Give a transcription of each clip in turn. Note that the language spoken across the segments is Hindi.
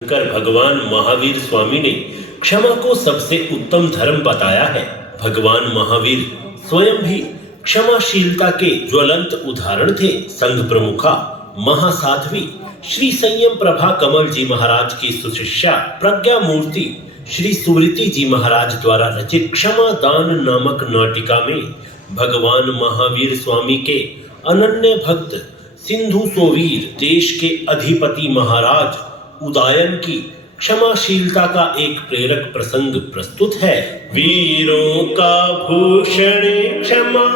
कर भगवान महावीर स्वामी ने क्षमा को सबसे उत्तम धर्म बताया है। भगवान महावीर स्वयं भी क्षमाशीलता के ज्वलंत उदाहरण थे। संघ प्रमुखा महासाध्वी श्री संयम प्रभा कमल जी महाराज की सुशिष्या प्रज्ञा मूर्ति श्री सुवृति जी महाराज द्वारा रचित क्षमा दान नामक नाटिका में भगवान महावीर स्वामी के अनन्य भक्त सिंधु सोवीर देश के अधिपति महाराज उदायन की क्षमाशीलता का एक प्रेरक प्रसंग प्रस्तुत है। वीरों का भूषण क्षमा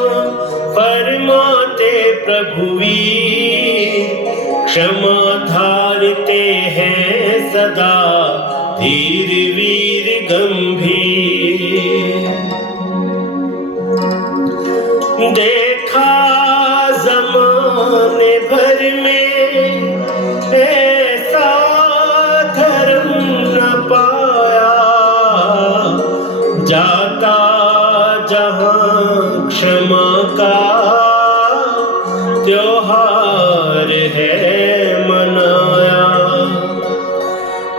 फरमाते प्रभु वीर, क्षमा धारते हैं सदा धीर वीर गंभीर। देखा जमाने भर में जाता जहां क्षमा का त्योहार है मनाया।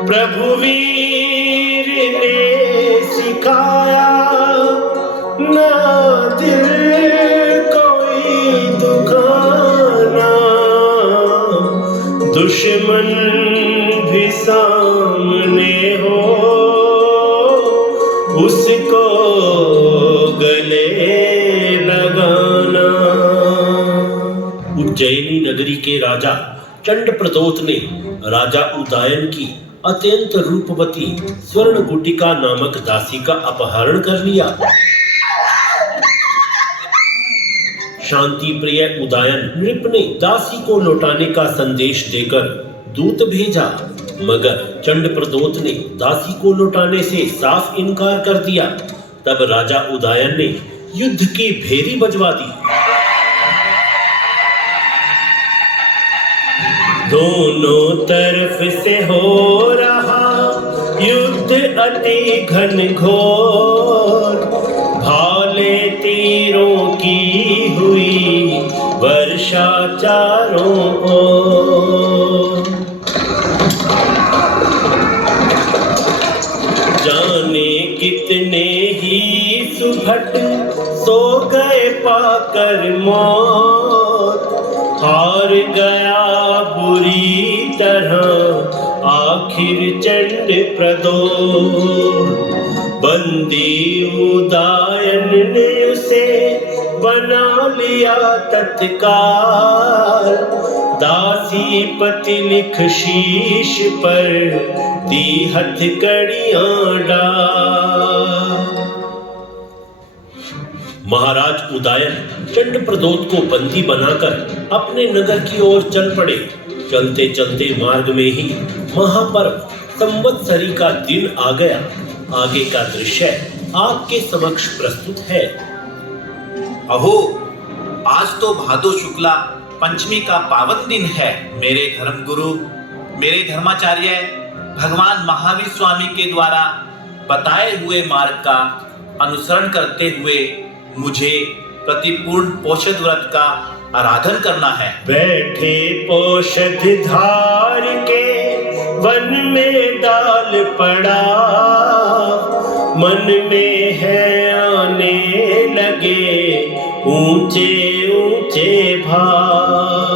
प्रभु वीर ने सिखाया ना दिल कोई दुखाना, दुश्मन भी सामने हो उसको गले लगाना। उज्जैनी नगरी के राजा चंडप्रदोत ने राजा उदायन की अत्यंत रूपवती स्वर्ण गुटिका नामक दासी का अपहरण कर लिया। शांति प्रिय उदायन नृप ने दासी को लौटाने का संदेश देकर दूत भेजा, मगर चंडप्रदोत ने दासी को लौटाने से साफ इनकार कर दिया। तब राजा उदायन ने युद्ध की भेरी बजवा दी। दोनों तरफ से हो रहा युद्ध अति घनघोर, भाले तीरों की हुई वर्षा चारों ओर। जाने कितने ही सुभट सो गए पाकर मौत, हार गया बुरी तरह आखिर चंडप्रदोत। बंदी उदायन ने उसे बना लिया तत्काल, दासी पति लिख शीश पर दी हथकड़ियां डाल। महाराज उदायन चंडप्रदोत को बंदी बनाकर अपने नगर की ओर चल पड़े। चलते चलते मार्ग में ही महापर्व संवत्सरी का दिन आ गया। आगे का दृश्य आपके समक्ष प्रस्तुत है। अहो, आज तो भादो शुक्ला पंचमी का पावन दिन है। मेरे धर्मगुरु, मेरे धर्माचार्य भगवान महावीर स्वामी के द्वारा बताए हुए मार्ग का अनुसरण करते हुए मुझे प्रतिपूर्ण पोषद व्रत का आराधन करना है। बैठे पोषद धार के वन में दाल पड़ा, मन में है आने लगे ऊंचे ऊंचे भाव।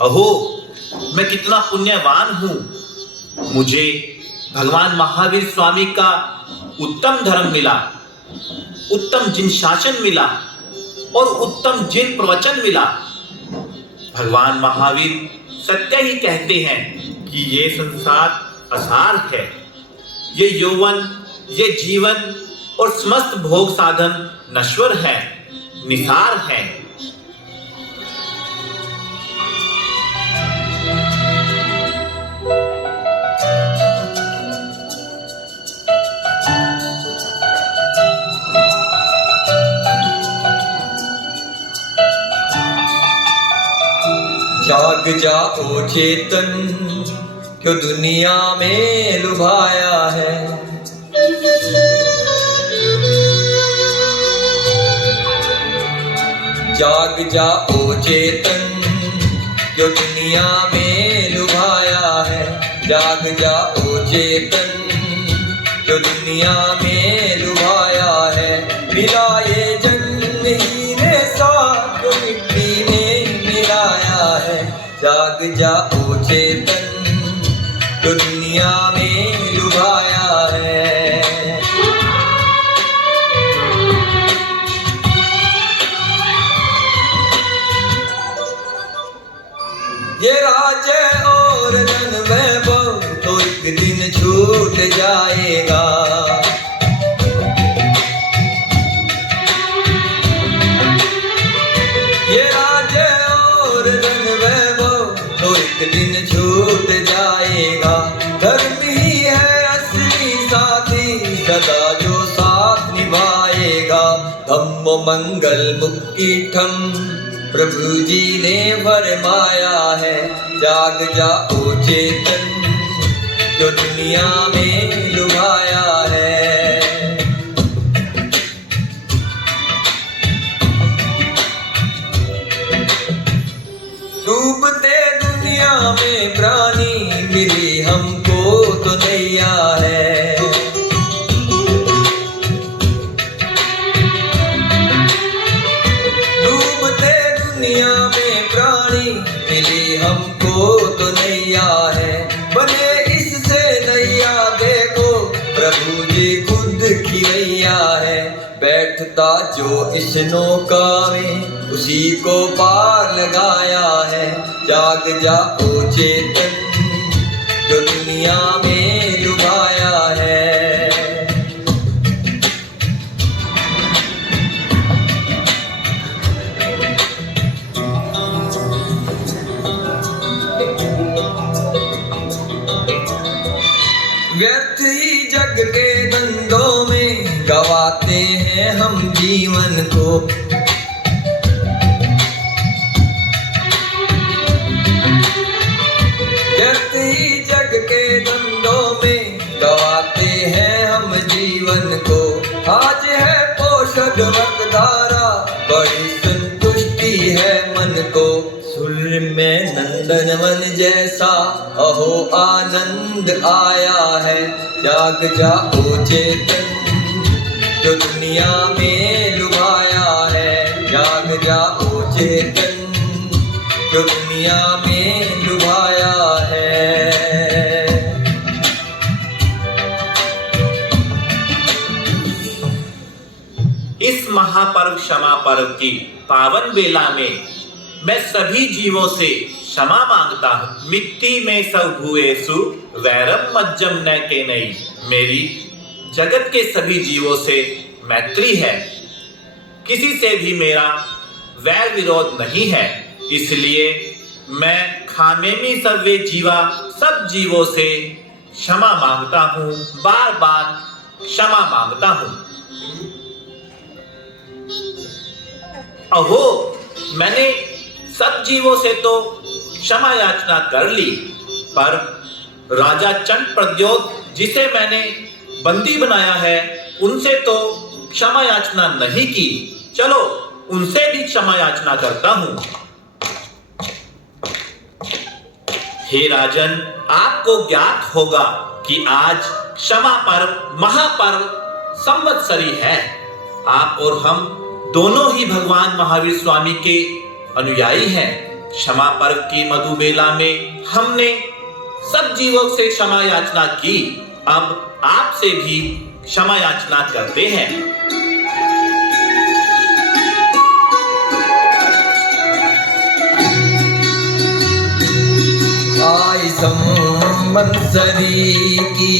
अहो, मैं कितना पुण्यवान हूँ। मुझे भगवान महावीर स्वामी का उत्तम धर्म मिला, उत्तम जिन शासन मिला और उत्तम जिन प्रवचन मिला। भगवान महावीर सत्य ही कहते हैं कि ये संसार असार है, ये यौवन, ये जीवन और समस्त भोग साधन नश्वर है, निसार है। जाग जाओ चेतन, क्यों दुनिया में लुभाया है। जाग जाओ चेतन, जो दुनिया में लुभाया है। जाग जाओ चेतन, जो दुनिया में लुभाया है। मिला ये जन्म हीरे सा, जो मिट्टी में मिलाया है। जाग जाओ चेतन, जो दुनिया में लुभाया है। ये राज्य और धन वैभव तो एक दिन छूट जाएगा। ये राज्य और धन वैभव तो एक दिन छूट जाएगा। धर्म ही है असली साथी, सदा जो साथ निभाएगा। धम्म मंगल मुक्तिठम प्रभु जी ने फरमाया है। जाग जाओ चेतन, जो दुनिया में लुभाया है। डूबते दुनिया में प्राणी, मिली हमको तो नैया है। दुनिया में प्राणी, मिली हमको तो नैया है। बने इससे नैया देखो, प्रभु जी खुद की नैया है। बैठता जो इस नौका में, उसी को पार लगाया है। जाग जाओ चेतन, जो दुनिया में लुभाया है। व्यर्थ ही जग के धंधों में गवाते हैं हम जीवन को। व्यर्थ ही जग के धंधों में गवाते हैं हम जीवन को। आज है पोषक वरदारा, बड़ी संतुष्टि है मन को। सुर में नंदनवन जैसा अहो आनंद आया है। जाग जाओ चेतन, जो दुनिया में लुभाया है। जाग जाओ चेतन, जो दुनिया में लुभाया है। इस महापर्व क्षमा पर्व की पावन बेला में मैं सभी जीवों से क्षमा मांगता हूँ। मिट्टी में सब भूएसु, वैरम मज्जम न के नहीं। मेरी जगत के सभी जीवों से मैत्री है, किसी से भी मेरा वैर विरोध नहीं है। इसलिए मैं खामेमी सर्वे जीवा, सब जीवों से क्षमा मांगता हूँ, बार बार क्षमा मांगता हूँ। अहो, मैंने सब जीवों से तो क्षमा याचना कर ली, पर राजा चंड प्रद्योत, जिसे मैंने बंदी बनाया है, उनसे तो क्षमा याचना नहीं की। चलो उनसे भी क्षमा याचना करता हूं। हे राजन, आपको ज्ञात होगा कि आज क्षमा पर्व महापर्व संवत्सरी है। आप और हम दोनों ही भगवान महावीर स्वामी के अनुयायी हैं। क्षमा पर्व की मधुबेला में हमने सब जीवों से क्षमा याचना की, अब आपसे भी क्षमा याचना करते हैं। आई संवत्सरी की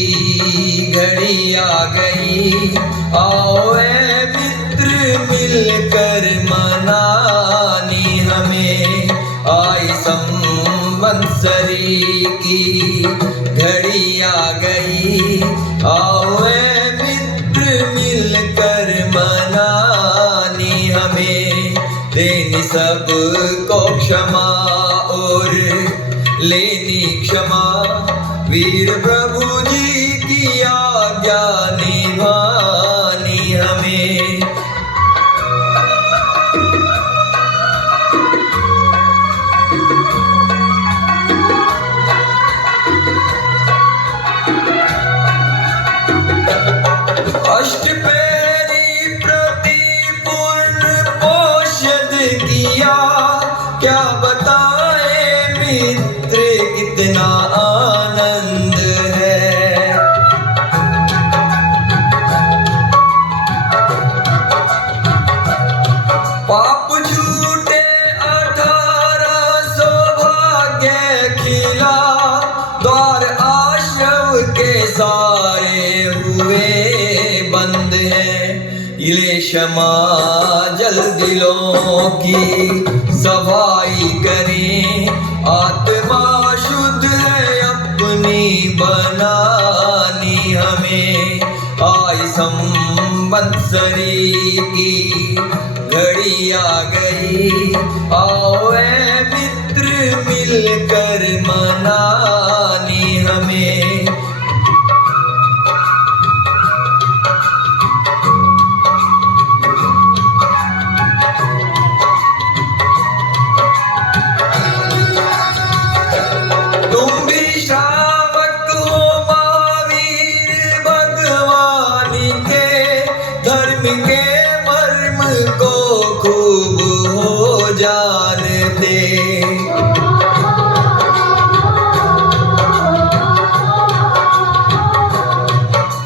घड़ी आ गई, आओ ऐ मित्र मिलकर मनानी हमें। आई संवत्सरी की घड़ी आ गई, आओ ऐ मित्र मिलकर मनानी हमें। देनी सब को क्षमा और लेनी क्षमा, वीर प्रभु जी की आज्ञा निभानी हमें। के सारे हुए बंद हैं। ये क्षमा जल दिलों की सफाई करें, आत्मा शुद्ध है अपनी बनानी हमें। आई संवत्सरी की घड़ी आ गई, आओ ऐ मित्र मिलकर मनानी हमें। तुम भी श्रावक हो महावीर भगवान के, धर्म के मर्म को खूब हो जानते।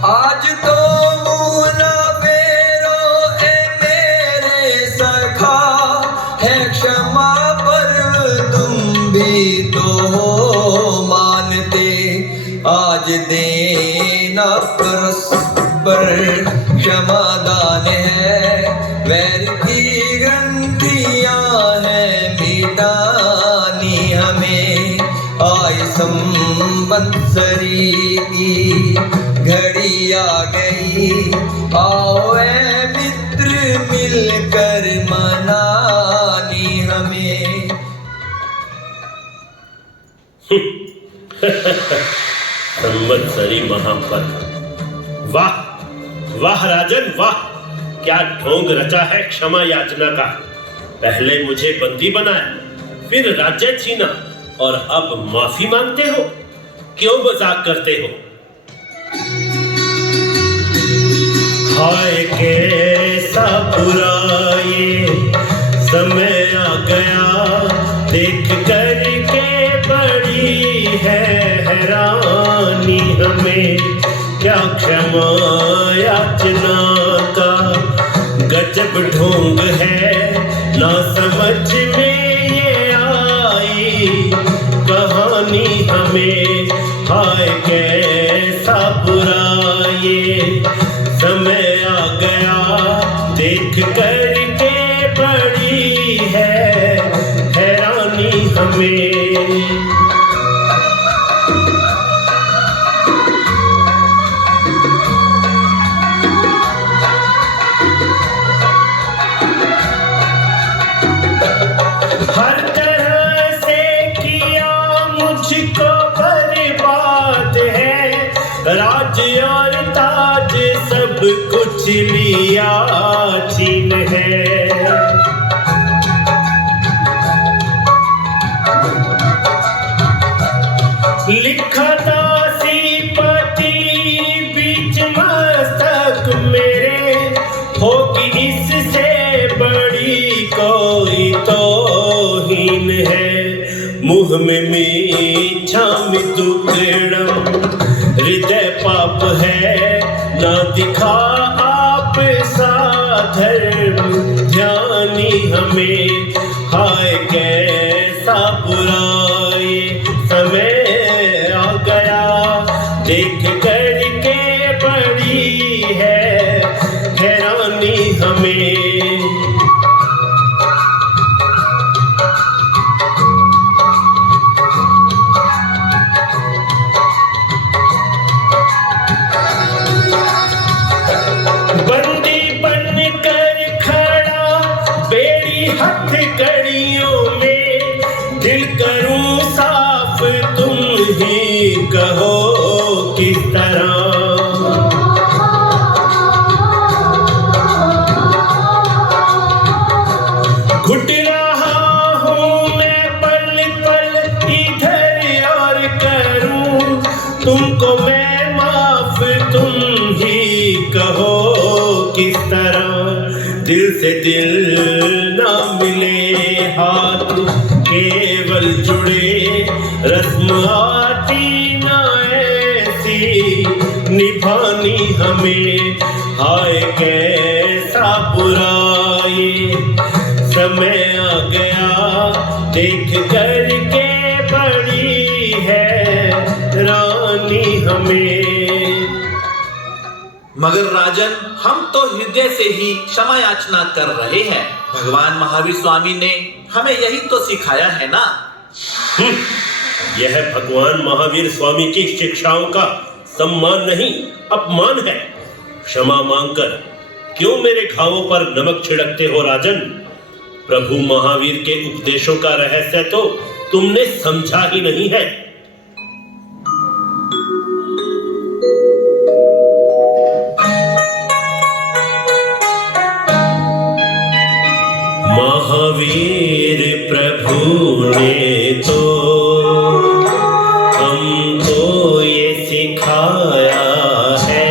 आज तो मुँह न फेरो ए मेरे सखा, है क्षमा पर्व तुम भी तो हो मानते। आज देना परस्पर क्षमादान है, वैर की ग्रंथियां हैं मिटानी हमें। आई संवत्सरी की घड़ी आ गई, आओ ऐ मित्र मिलकर मनानी हमें। संवत्सरी महापर्व। वाह वाह राजन वाह, क्या ढोंग रचा है क्षमा याचना का। पहले मुझे बंदी बनाया, फिर राज्य छीना, और अब माफी मांगते हो। क्यों मजाक करते हो? हाय कैसा बुरा ये समय आ गया, देख कर के बड़ी है हैरानी हमें। क्या क्षमा याचना का गजब ढोंग है, ना समझ में ये आई कहानी हमें। हाय कैसा बुरा ये समय आ गया, देख कर के बड़ी है हैरानी हमें। हर तरह से किया मुझको बर्बाद है, राज्य और ताज सब कुछ लिया छीन है। लिखा दासी पति बीच मस्तक मेरे, होगी इससे बड़ी कोई तौहीन है। मुँह में मीछामि दुक्कड़म, हृदय पाप है, ना दिखा आप सा धर्म ध्यानी हमें। हाय कैसा बुरा ये समय आ गया, देख कर के बड़ी है हैरानी हमें। बंदी बनकर खड़ा बेड़ी हथकड़ियों में, दिल करूं साफ तुम ही कहो किस तरह। घुट रहा हूँ मैं पल पल इधर और करूं तुमको मैं माफ, तुम ही कहो किस तरह। दिल से दिल ना मिले हाथ केवल जुड़े, रस्म आती ना ऐसी निभानी हमें। हाय कैसा बुरा ये समय आ गया, देख कर के बड़ी है रानी हमें। मगर राजन, हम तो हृदय से ही क्षमा याचना कर रहे हैं। भगवान महावीर स्वामी ने हमें यही तो सिखाया है ना। यह भगवान महावीर स्वामी की शिक्षाओं का सम्मान नहीं, अपमान है। क्षमा मांगकर क्यों मेरे घावों पर नमक छिड़कते हो राजन? प्रभु महावीर के उपदेशों का रहस्य तो तुमने समझा ही नहीं है। महावीर प्रभु ने तो हमको ये सिखाया है,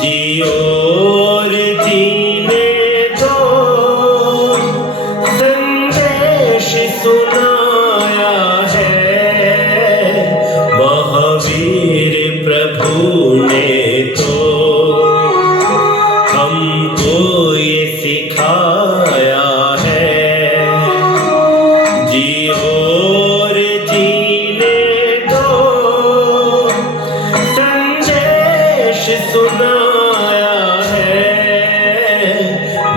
जियो और जीने दो, संदेश सुनाया है। महावीर प्रभु ने तो हमको ये सिखाया है, जियो और जीने दो, संदेश सुनाया है।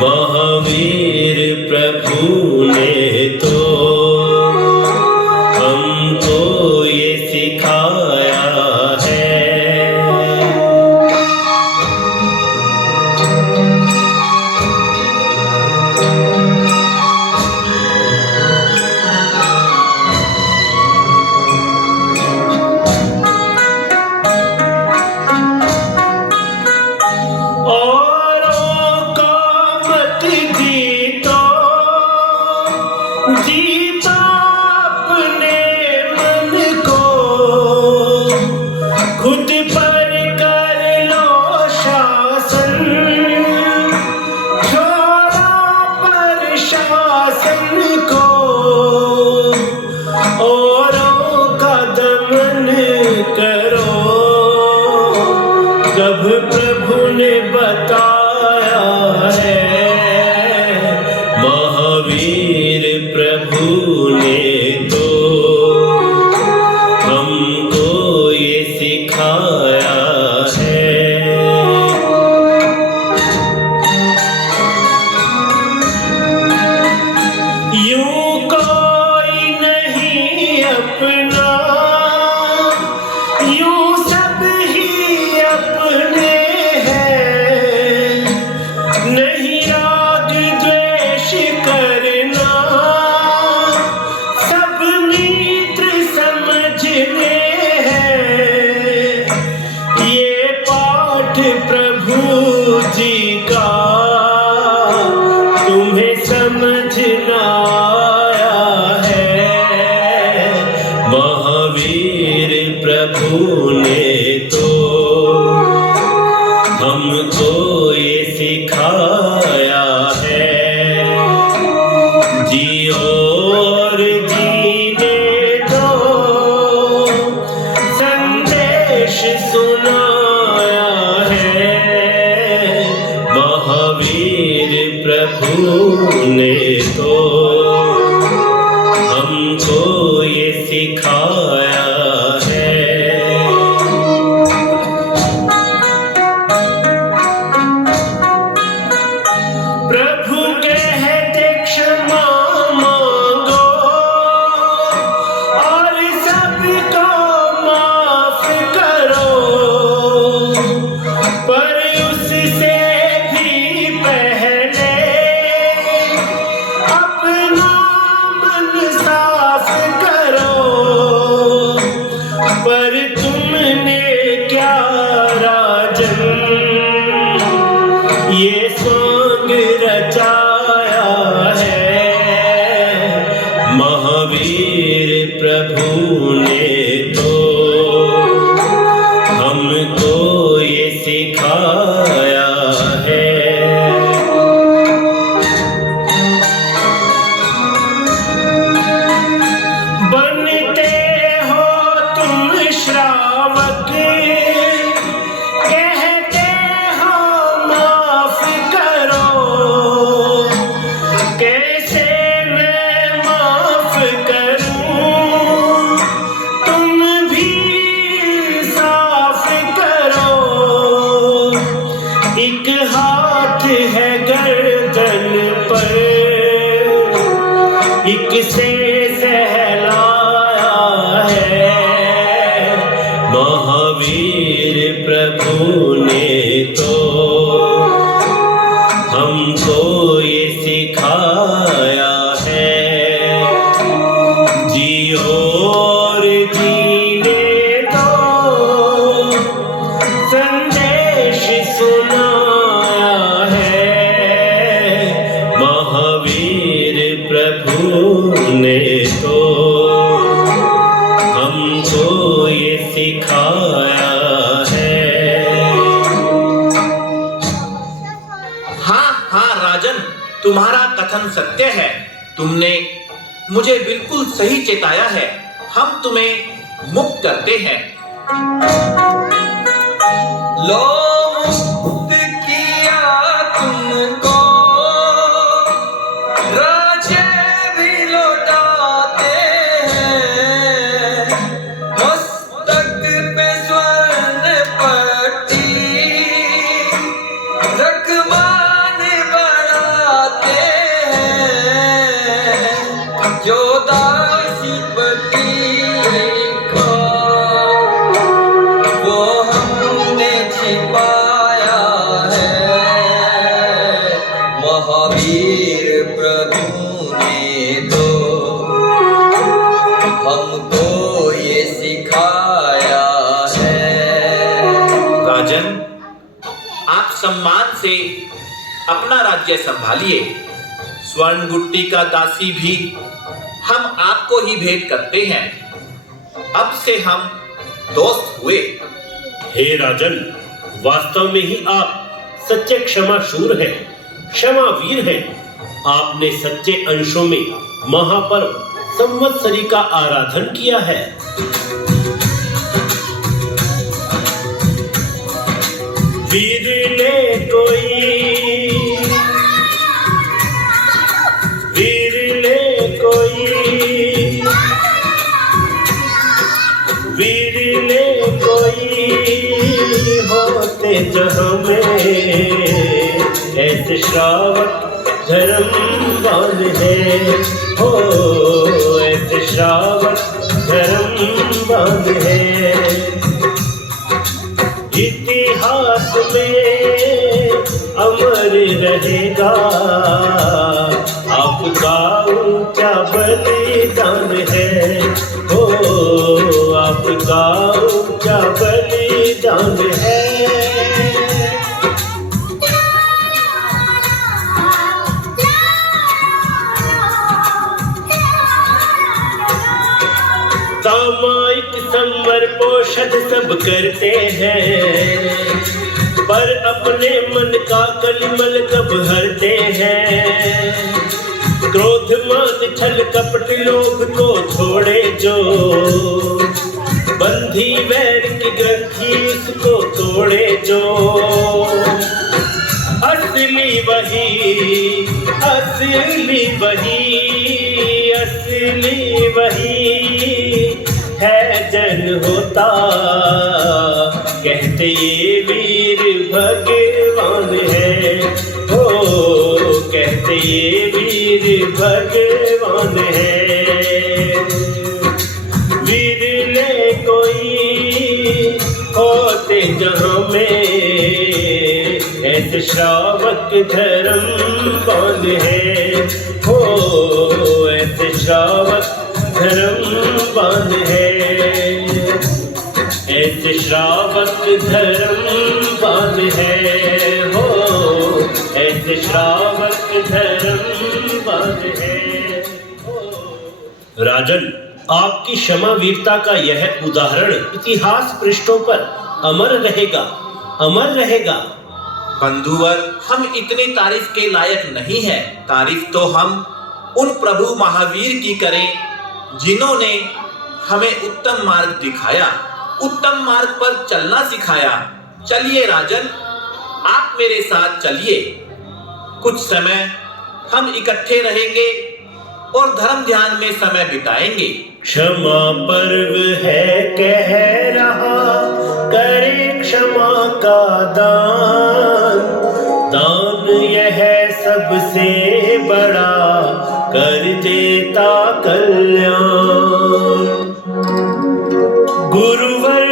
महावीर प्रभु ने तो हमको ये सिखाया है। औरों का मत जीतो, जीतो अपने मन को, खुद पर कर लो शासन, छोड़ो पर शासन को। औरों का दमन करो, कब प्रभु ने बताया है। महावीर प्रभु ने तो हमको ये सिखाया है। यूं कोई नहीं अपना, यूं सब ही अपने हैं। नहीं राग द्वेष करना, सब मित्र समझने हैं। ये पाठ प्रभु जी का तुम्हें समझना आया है। महावीर प्रभु ने तो हमको ये सिखाया है, जियो और जीने दो, संदेश सुनाया है। महावीर प्रभु ने तो हमको ये सिखाया है। प्रभु कहते क्षमा मांगो और सबको माफ करो, पर उससे भी पहले अपना मन साफ करो। पर तुमने क्या राजन ये सॉन्ग रचाया है। महावीर प्रभु ने तो हमको ये सिखाया है। बनते हो तुम श्रावक, कहते हो माफ करो, कैसे मैं माफ करूं? तुम भी महावीर प्रभु ने तो हमको ये सिखाया है, जियो और जीने दो, संदेश सुनाया है। महावीर प्रभु ने तो हमको ये सिखाया है। हाँ राजन, तुम्हारा कथन सत्य है। तुमने मुझे बिल्कुल सही चेताया है। हम तुम्हें मुक्त करते हैं। लो मुक्त किया तुमको, राज्य भी लौटाते हैं। मस्तक पे स्वर्ण पट्टी रखमान बढ़ाते हैं। जो दासीपति को वो हमने छिपाया है। महावीर प्रभु ने तो हमको ये सिखाया है। राजन, आप सम्मान से अपना राज्य संभालिए। स्वर्ण गुट्टी का दासी भी हम आपको ही भेंट करते हैं। अब से हम दोस्त हुए। हे राजन, वास्तव में ही आप सच्चे क्षमाशूर हैं, क्षमावीर हैं। आपने सच्चे अंशों में महापर्व संवत्सरी का आराधन किया है। वीर ने कोई, वीर ने कोई, वीर ने कोई होते जहाँ में, ऐसे श्रावक धर्मवान है। हो ऐसे श्रावक धर्मवान है। इतिहास में अमर रहेगा आपका ऊंचा बलिदान है। हो आपका ऊंचा बलिदान है। सामायिक संवर पोषद सब करते हैं, पर अपने मन का कलिमल कब हरते हैं। क्रोध मान छल कपट लोभ को छोड़े जो, बंधी वैर की ग्रंथि उसको तोड़े जो। असली वही, असली वही, असली वही है जन होता। कहते ये वीर भगवान है। हो कहते ये वीर भगवान है। वीर ने कोई होते जहाँ में, ऐसे श्रावक धर्मवान है। हो ऐसे श्रावक धर्मवान है। ऐसे श्रावक धर्मवान है। हो ऐसे श्रावक धर्मवान है। राजन, आपकी क्षमावीरता का यह उदाहरण इतिहास पृष्ठों पर अमर रहेगा, अमर रहेगा। बंधुवर, हम इतनी तारीफ के लायक नहीं है। तारीफ तो हम उन प्रभु महावीर की करें जिन्होंने हमें उत्तम मार्ग दिखाया, उत्तम मार्ग पर चलना सिखाया। चलिए राजन, आप मेरे साथ चलिए। कुछ समय हम इकट्ठे रहेंगे और धर्म ध्यान में समय बिताएंगे। क्षमा पर्व है कह रहा, करे क्षमा का दान। दान यह सबसे बड़ा कर देता कल्याण। गुरुवर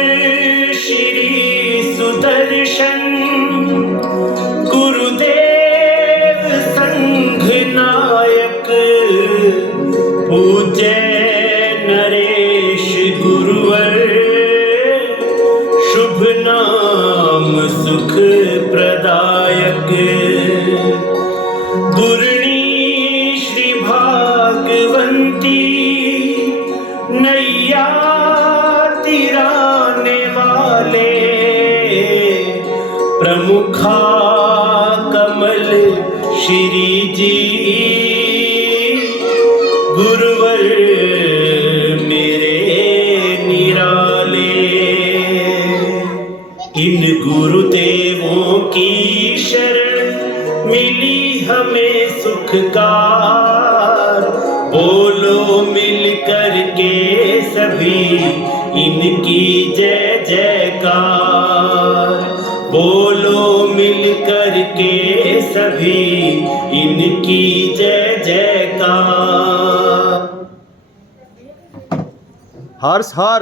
दर्शन गुरुदेव संघ नायक पूज्य नरेश गुरुवर शुभ नाम सुख प्रदायक गुरणी श्री भागवंती नैया तिराने वाले प्रमुखा कमल श्री जी गुरुवर मेरे निराले। इन गुरुदेवों की शरण मिली हमें सुखकार बोलो मिल कर के सभी इनकी जय जयकार बोलो मिल कर के सभी इनकी जय जयकार। हर्ष हर